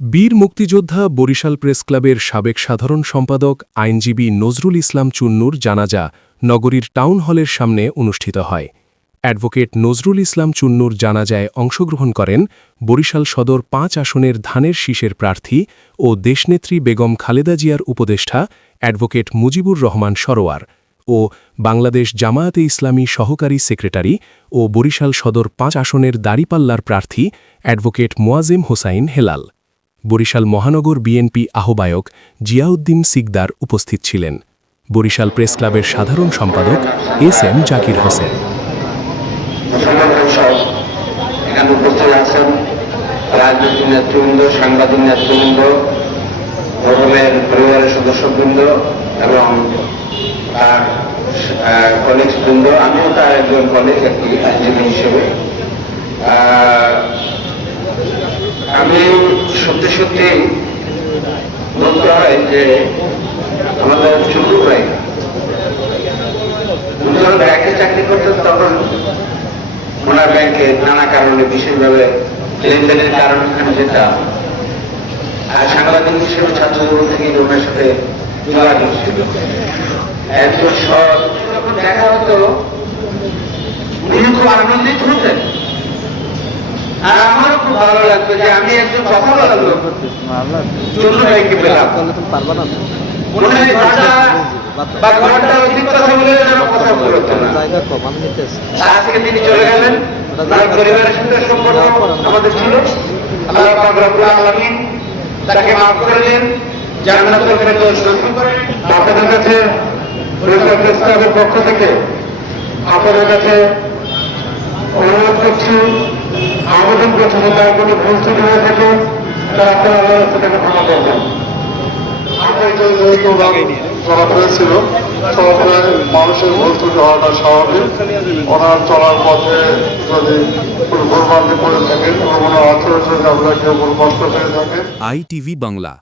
বীর মুক্তিযোদ্ধা বরিশাল প্রেস ক্লাবের সাবেক সাধারণ সম্পাদক আইনজীবী নজরুল ইসলাম চুন্নুর জানাজা নগরীর টাউন হলের সামনে অনুষ্ঠিত হয়। অ্যাডভোকেট নজরুল ইসলাম চুন্নুর জানাজায় অংশগ্রহণ করেন বরিশাল সদর ৫ আসনের ধানের শীষের প্রার্থী ও দেশনেত্রী বেগম খালেদা জিয়ার উপদেষ্টা অ্যাডভোকেট মুজিবুর রহমান সরোয়ার ও বাংলাদেশ জামায়াতে ইসলামী সহকারী সেক্রেটারি ও বরিশাল সদর ৫ আসনের দাঁড়িপাল্লার প্রার্থী অ্যাডভোকেট মোয়াজেম হোসাইন হেলাল। বরিশাল মহানগর বিএনপি আহ্বায়ক জিয়াউদ্দিন সিকদার উপস্থিত ছিলেন। বরিশাল প্রেস ক্লাবের সাধারণ সম্পাদক এস.এম. জাকির হোসেন। এখানে উপস্থিত আছেন রাজনৈতিক নেতৃবৃন্দ, সাংবাদিক নেতৃবৃন্দ, প্রথমের পরিবারের সদস্যবৃন্দ এবং তার কলিগবৃন্দ। আমিও তার একজন কলিগ, একটি আইনজীবী হিসেবে। আমি সত্যি সত্যি বলতে হয় যে আমাদের চুন্নু ভাই যখন ব্যাংকে চাকরি করতেন তখন ওনার ব্যাংকে নানা কারণে বিশেষভাবে লেনদেনের কারণে এখানে যেতাম। আর সাংবাদিক হিসেবে ছাত্র জীবন থেকে ওনার সাথে যোগাযোগ ছিল। একজন সৎ যখন দেখা হতো উনি খুব আনন্দিত হতেন। আর আমারও খুব ভালো লাগতো যে আমি একজন কথা বলার লোক চুন্নু ভাইকে পেলাম। মনে হয় ভাষা বা ঘন্টার অধিক কথা বলে কথা বলতো না। আজকে তিনি চলে গেলেন, তার পরিবারের সাথে সম্পর্ক আমাদের ছিল। আল্লাহ পাক রব্বুল আলামিন তাকে মাফ করে দেন, জান্নাতুল ফেরদৌস নসিব করেন। আপনাদের কাছে বরিশাল প্রেস ক্লাবের পক্ষ থেকে আপনাদের কাছে অনুরোধ করছি, আবেদন করছি যে তার কোনো ভুল ত্রুটি হয়ে থাকে তা আপনারা আল্লাহর কাছে তাকে ক্ষমা করবেন। চলাফেরা ছিল, চলাফেরায় মানুষের ভুল ত্রুটি হওয়াটা স্বাভাবিক। ওনার চলার পথে যদি কোনো ভুলভ্রান্তি করে থাকেন, কোনো আচরণ যদি আমরা কেউ কষ্ট পেয়ে থাকেন। ITV বাংলা।